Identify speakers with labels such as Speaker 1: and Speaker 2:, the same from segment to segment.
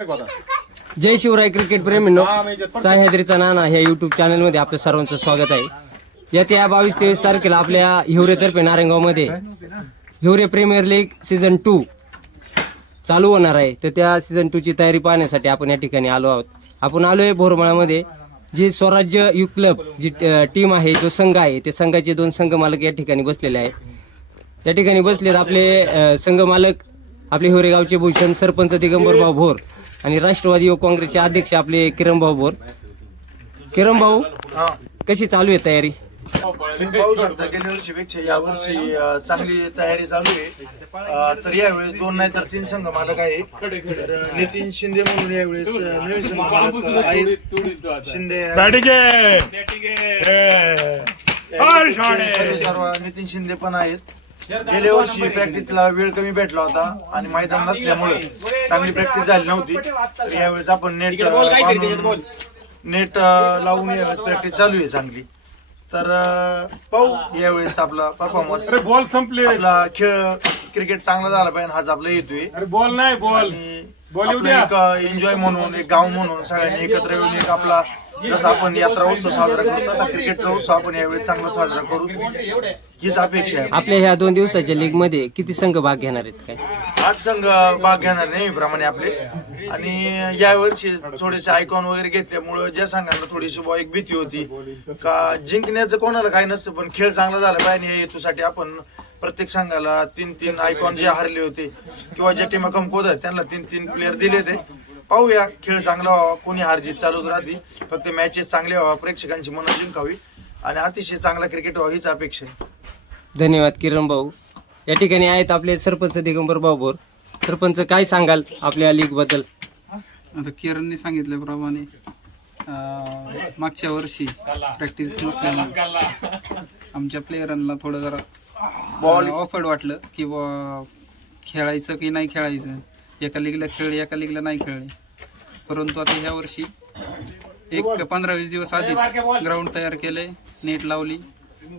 Speaker 1: जय Shivray cricket प्रेमींनो सह्याद्रीचा नाना ह्या YouTube चॅनलमध्ये आपलं सर्वांचं स्वागत आहे. येत्या बावीस तेवीस तारखेला आपल्या हिवरेतर्फे नारायणगावमध्ये Hivare premier league season two चालू होणार आहे. तर त्या सीझन टूची तयारी पाहण्यासाठी आपण या ठिकाणी आलो आहोत. आपण आलो आहे भोरमळामध्ये जी स्वराज्य यू क्लब जी टीम आहे जो संघ आहे ते संघाचे दोन संघ मालक या ठिकाणी बसलेले आहेत. या ठिकाणी बसलेत आपले संघ मालक आपले हिवरेगावचे भूषण सरपंच दिगंबर भाऊ भोर. आणि राष्ट्रवादी युवक काँग्रेसचे अध्यक्ष आपले किरण भाऊ भोर किरण भाऊ कशी चालू आहे तयारी?
Speaker 2: तुम्ही पाहू शकता गेल्या वर्षीपेक्षा या वर्षी चांगली तयारी चालू आहे. अं, तर यावेळेस दोन नाही तर तीन संघ मालक आहे तर नितीन शिंदे म्हणून यावेळेस नवीन संघ मालक आहेत. शिंदे सर्व नितीन शिंदे पण आहेत. गेल्या वर्षी प्रॅक्टिसला वेळ कमी भेटला होता आणि मैदान नसल्यामुळे चांगली प्रॅक्टिस झाली नव्हती. तर यावेळेस आपण नेट नेट लावून यावेळेस प्रॅक्टिस चालू आहे चांगली. तर अं, पाहू यावेळेस आपला परफॉर्मन्स
Speaker 3: अरे बॉल संपले.
Speaker 2: आपला खेळ क्रिकेट चांगला झाला पाहिजे हाच आपला येतोय.
Speaker 3: अरे बॉल नाही बॉल
Speaker 2: आणि
Speaker 3: बॉल येऊ
Speaker 2: आपलं
Speaker 3: द्या.
Speaker 2: एक एन्जॉय म्हणून एक गाव म्हणून सगळ्यांनी एकत्र येऊन एक आपला जसा आपण यात्रा उत्सव साजरा करू तसा क्रिकेटचा उत्सव आपण यावेळी चांगला साजरा करू. हीच अपेक्षा आहे.
Speaker 1: आपल्या ह्या दोन दिवसाच्या लीगमध्ये किती संघ भाग घेणार आहेत काय?
Speaker 2: आज संघ भाग घेणार नेहमीप्रमाणे आपले. आणि यावर्षी थोडेसे आयकॉन वगैरे घेतल्यामुळं ज्या संघांना थोडीशी बुवा एक भीती होती. का जिंकण्याचं कोणाला काही नसतं पण खेळ चांगला झाला पाहिजे. या हेतूसाठी आपण प्रत्येक संघाला तीन तीन आयकॉन जे हरले होते किंवा ज्या टीमा कमकुवत आहेत त्यांना तीन तीन प्लेअर दिले ते पाहूया. खेळ चांगला व्हावा. कोणी हार जीत चालूच राहते. फक्त मॅचेस चांगले व्हावा. प्रेक्षकांची मनं जिंकावी. आणि अतिशय चांगला क्रिकेट व्हावा हीच अपेक्षा आहे.
Speaker 1: धन्यवाद किरण भाऊ. या ठिकाणी आहेत आपले सरपंच दिगंबर भाऊ भोर सरपंच काय सांगाल आपल्या लीगबद्दल?
Speaker 4: आता किरणने सांगितल्याप्रमाणे अं, मागच्या वर्षी प्रॅक्टिस नसल्यामुळे आमच्या प्लेयरांना थोडं जरा ऑफर्ड वाटलं की बुवा खेळायचं की नाही खेळायचं. एका लीगला खेळले एका लीगला नाही खेळले. परंतु आता ह्या वर्षी एक पंधरा वीस दिवस आधीच ग्राउंड तयार केलंय नेट लावली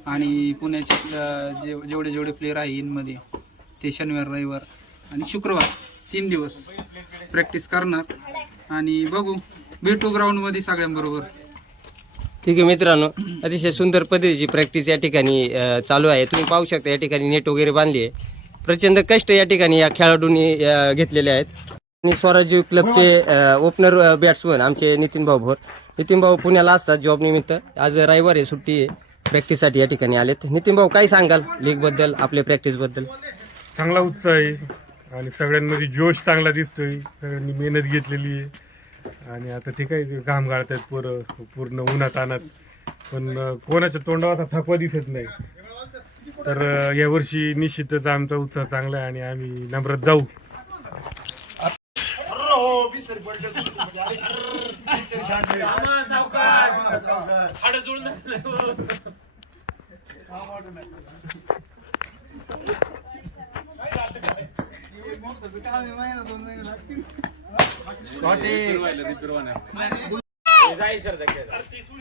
Speaker 4: आणि पुण्याचे जे जेवढे जेवढे प्लेयर आहे इनमध्ये ते शनिवार रविवार आणि शुक्रवार तीन दिवस प्रॅक्टिस करणार. आणि बघू भेटू ग्राउंडमध्ये सगळ्यांबरोबर.
Speaker 1: ठीक आहे मित्रांनो अतिशय सुंदर पद्धतीची प्रॅक्टिस या ठिकाणी चालू आहे. तुम्ही पाहू शकता या ठिकाणी नेट वगैरे बांधली आहे. प्रचंड कष्ट या ठिकाणी या खेळाडूंनी घेतलेले आहेत. आणि स्वराज्य क्लबचे ओपनर बॅट्समन आमचे नितीन भाऊ भोर. नितीन भाऊ पुण्याला असतात जॉब निमित्त. आज रविवार आहे सुट्टी आहे. प्रॅक्टिससाठी या ठिकाणी आलेत. नितीन भाऊ काय सांगाल लीगबद्दल आपल्या प्रॅक्टिसबद्दल
Speaker 3: चांगला उत्साह आहे. आणि सगळ्यांमध्ये जोश चांगला दिसतोय. सगळ्यांनी मेहनत घेतलेली आहे. आणि आता ठीक आहे घाम गाळतात पोरं. पूर्ण उन्हात आणत पण कोणाच्या तोंडावर आता थकवा दिसत नाही. तर यावर्षी निश्चितच आमचा उत्साह चांगला आहे आणि आम्ही नम्रत जाऊ.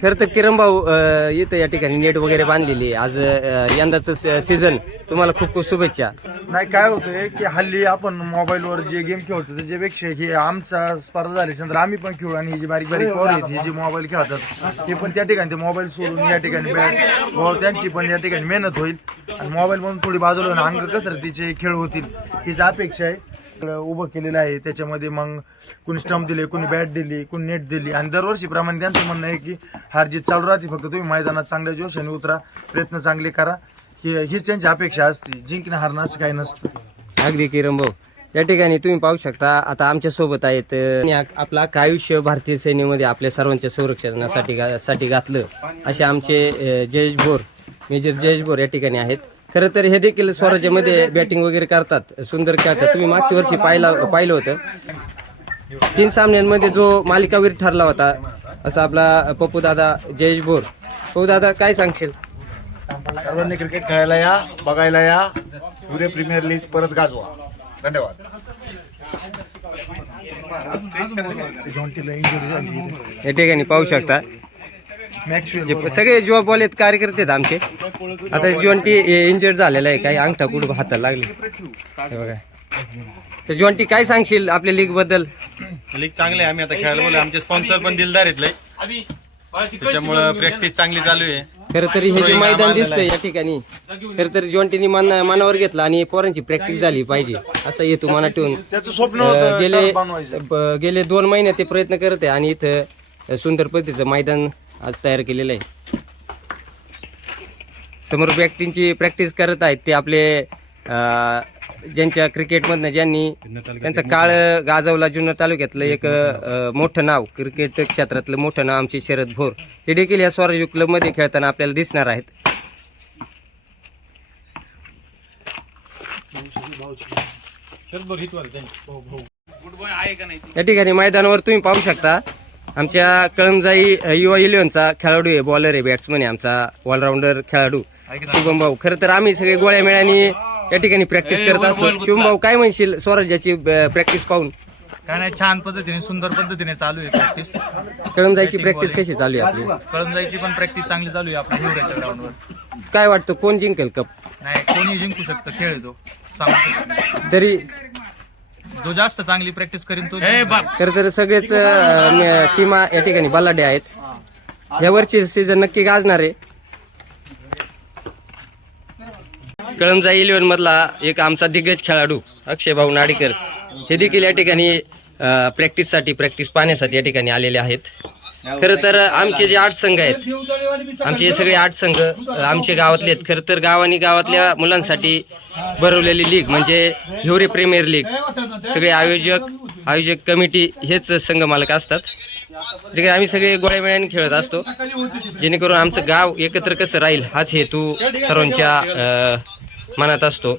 Speaker 1: खरं तर किरण भाऊ येतं या ठिकाणी नेट वगैरे बांधलेली आहे. आज अ, यंदाचं सीझन तुम्हाला खूप खूप शुभेच्छा.
Speaker 2: नाही काय होतंय की हल्ली आपण मोबाईलवर जे गेम खेळतो त्याच्यापेक्षा हे आमचा स्पर्धा झाली नंतर आम्ही पण खेळू आणि ही जी बारीक बारीक पोरं आहेत ही मोबाईल खेळतात ते पण त्या ठिकाणी ते मोबाईल सोडून या ठिकाणी बॅट त्यांची पण या ठिकाणी मेहनत होईल. आणि मोबाईल म्हणून थोडी बाजूला अंग कसरतीचे खेळ होतील हीच अपेक्षा आहे. उभं केलेलं आहे. त्याच्यामध्ये मग कुणी स्टंप दिले कुणी बॅट दिली कुणी नेट दिली. आणि दरवर्षीप्रमाणे त्यांचं म्हणणं आहे की हारजीत चालू राहते फक्त तुम्ही मैदानात चांगल्या जोशाने उतरा प्रयत्न चांगले करा. ही हीच त्यांची अपेक्षा असते. जिंकणं हारणं असं काही नसतं.
Speaker 1: अगदी किरण भाऊ. या ठिकाणी तुम्ही पाहू शकता आता आमच्यासोबत आहेत आणि आपलं अख्खं आयुष्य भारतीय सेनेमध्ये आपल्या सर्वांच्या संरक्षणासाठी गा- साठी घातलं. असे आमचे जयेश भोर मेजर जयेश भोर या ठिकाणी आहेत. खरं तर हे देखील स्वराज्यामध्ये बॅटिंग वगैरे करतात. सुंदर खेळतात तुम्ही मागच्या वर्षी पाहिला पाहिलं होतं. तीन सामन्यांमध्ये जो मालिकावीर ठरला होता असा आपला पप्पू दादा जयेश भोर पप्पू दादा काय सांगशील?
Speaker 5: सर्वांनी क्रिकेट खेळायला या बघायला या. युरे प्रीमियर लीग परत गाजवा. धन्यवाद.
Speaker 1: या ठिकाणी पाहू शकता. जे सगळे बॉल आहेत कार्यकर्ते आहेत आमचे. आता जॉन्टी इंजर्ड झालेला आहे काही अंगठा कुठं हाताला लागले? हे बघा. तर जॉन्टी काय सांगशील आपल्या लीगबद्दल?
Speaker 6: लीग चांगले आहे आम्ही आता खेळायला बोलू आमचे स्पॉन्सर पण दिलदार आहेत त्याच्यामुळं प्रॅक्टिस चांगली चालू आहे.
Speaker 1: खरं तर हे जे मैदान दिसतंय या ठिकाणी खरं तर जॉन्टीनी मन मनावर घेतलं आणि पोरांची प्रॅक्टिस झाली पाहिजे. असं येतो मनात ठेवून
Speaker 2: त्याचं स्वप्न
Speaker 1: अं,
Speaker 2: होतं
Speaker 1: गेले गेले दोन महिने ते प्रयत्न करत आहे आणि इथं सुंदर पद्धतीचं मैदान आज तयार केलेलं आहे. समोर बॅटिंगची प्रॅक्टिस करत आहेत ते आपले ज्यांच्या क्रिकेटमधनं ज्यांनी त्यांचा काळ गाजवला जुन्नर तालुक्यातलं एक मोठं नाव क्रिकेट क्षेत्रातलं मोठं नाव आमचे शरद भोर. हे देखील या स्वराज्य क्लबमध्ये खेळताना आपल्याला दिसणार आहेत. या ठिकाणी मैदानावर तुम्ही पाहू शकता आमच्या कळमजाई युवा इलेव्हनचा खेळाडू आहे बॉलर आहे बॅट्समन आहे आमचा ऑलराऊंडर खेळाडू. शुभम भाऊ खरं तर आम्ही सगळे गोळ्या मेळ्याने या ठिकाणी प्रॅक्टिस करत असतो. शुभम भाऊ काय म्हणशील स्वराज्याची प्रॅक्टिस पाहून?
Speaker 7: काय नाही छान पद्धतीने सुंदर पद्धतीने चालू आहे प्रॅक्टिस
Speaker 1: कळमजाईची प्रॅक्टिस कशी चालू आहे आपली?
Speaker 7: कळंजाईची पण प्रॅक्टिस चांगली चालू आहे आपल्या हिवऱ्याच्या ग्राउंडवर
Speaker 1: काय वाटतं कोण जिंकेल कप
Speaker 7: नाही कोणी जिंकू शकतं खेळ आहे तो. सांगू शकत नाही.
Speaker 1: तरी
Speaker 7: जो जास्त चांगली प्रॅक्टिस करीन तो
Speaker 1: खरं तर सगळेच टीमा या ठिकाणी बलाढ्य आहेत. या वरची सीझन नक्की गाजणार आहे. कळमजा इलेव्हन मधला एक आमचा दिग्गज खेळाडू अक्षय भाऊ नाडीकर हे देखील या ठिकाणी प्रॅक्टिससाठी प्रॅक्टिस पाहण्यासाठी या ठिकाणी आलेले आहेत. खरं तर आमचे जे आठ संघ आहेत आमचे हे सगळे आठ संघ अ, आमचे गावातले आहेत. खरं तर गावानी गावातल्या मुलांसाठी भरवलेली लीग म्हणजे हिवरे प्रीमियर लीग. सगळे आयोजक आयोजक कमिटी हेच संघ मालक असतात. ठीक आहे आम्ही सगळे गोळ्यामेळ्याने खेळत असतो. जेणेकरून आमचं गाव एकत्र कसं राहील हाच हेतू सर्वांच्या मनात असतो.